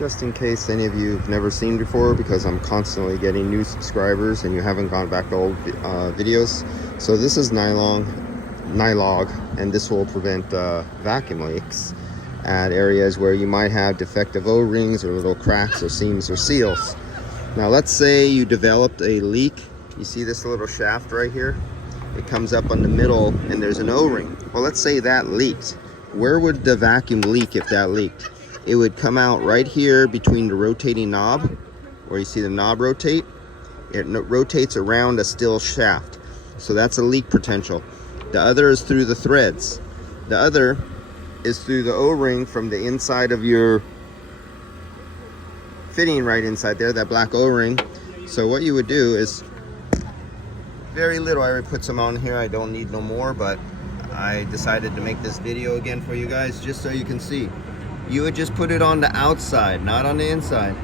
just in case any of you have never seen before, because I'm constantly getting new subscribers and you haven't gone back to old videos. So this is NYLOG, and this will prevent vacuum leaks at areas where you might have defective O-rings or little cracks or seams or seals. Now let's say you developed a leak. You see this little shaft right here? It comes up on the middle and there's an O-ring. Well, let's say that leaked. Where would the vacuum leak if that leaked? It would come out right here between the rotating knob, where you see the knob rotate. It rotates around a steel shaft. So that's a leak potential. The other is through the threads. The other is through the O-ring from the inside of your fitting, right inside there, that black O-ring. So what you would do is very little. I already put some on here. I don't need no more, but I decided to make this video again for you guys just so you can see. You would just put it on the outside, not on the inside.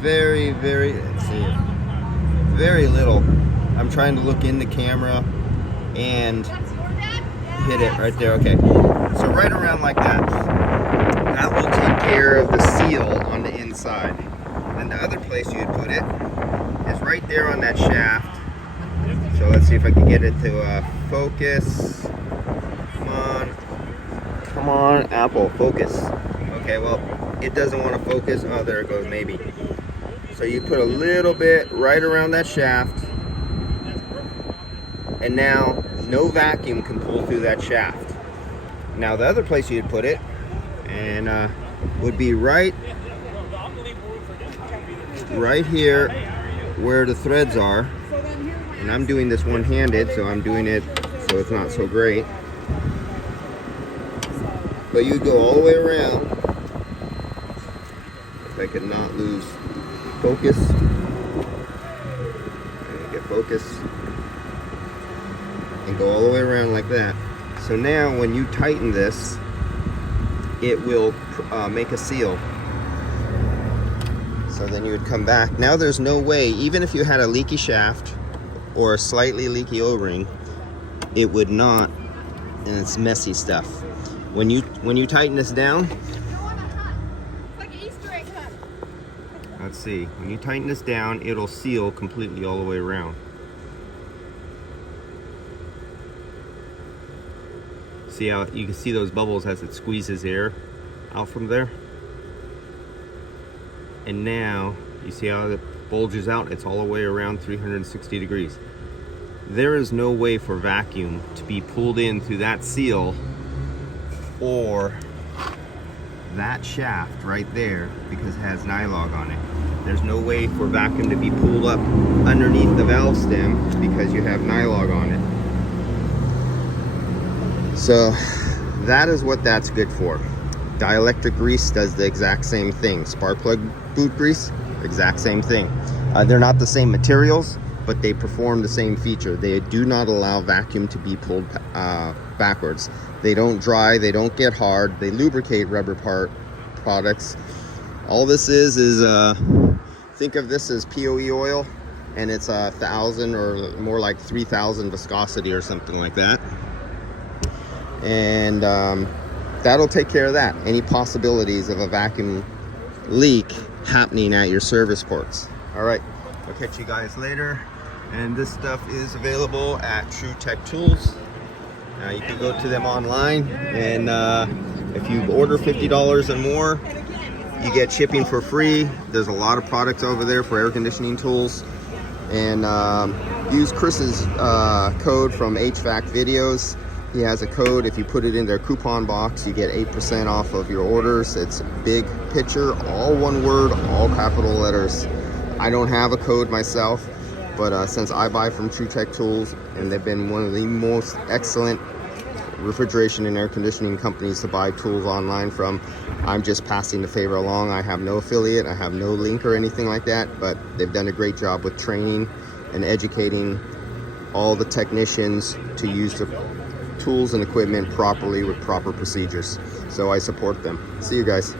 Very, let's see, very little. I'm trying to look in the camera and hit it right there. Okay, so right around like that. That will take care of the seal on the inside. And the other place you'd put it is right there on that shaft. So let's see if I can get it to focus. Come on, Apple, focus. Okay, well, it doesn't want to focus. Oh, there it goes, maybe. So you put a little bit right around that shaft, and now no vacuum can pull through that shaft. Now the other place you'd put it and would be right here where the threads are. And I'm doing this one-handed, so I'm doing it so it's not so great. But you go all the way around. If I could not lose focus. Get focus. And go all the way around like that. So now when you tighten this, it will make a seal. So then you would come back. Now there's no way, even if you had a leaky shaft or a slightly leaky O-ring, it would not, and it's messy stuff. When you tighten this down, let's see, when you tighten this down, it'll seal completely all the way around. See how you can see those bubbles as it squeezes air out from there? And now you see how it bulges out? It's all the way around 360 degrees. There is no way for vacuum to be pulled in through that seal or that shaft right there, because it has NYLOG on it. There's no way for vacuum to be pulled up underneath the valve stem because you have NYLOG on it. So that is what that's good for. Dielectric grease does the exact same thing. Spark plug boot grease, exact same thing. They're not the same materials, but they perform the same feature. They do not allow vacuum to be pulled backwards. They don't dry, they don't get hard, they lubricate rubber products. All this is think of this as POE oil, and it's 1,000 or more like 3,000 viscosity or something like that. And that'll take care of that. Any possibilities of a vacuum leak happening at your service ports. All right, I'll catch you guys later. And this stuff is available at True Tech Tools. You can go to them online, and if you order $50 or more, you get shipping for free. There's a lot of products over there for air conditioning tools. And use Chris's code from HVAC Videos. He has a code. If you put it in their coupon box, you get 8% off of your orders. It's big picture, all one word, all capital letters. I don't have a code myself, but since I buy from True Tech Tools, and they've been one of the most excellent refrigeration and air conditioning companies to buy tools online from, I'm just passing the favor along. I have no affiliate, I have no link or anything like that, but they've done a great job with training and educating all the technicians to use the tools and equipment properly with proper procedures. So I support them. See you guys.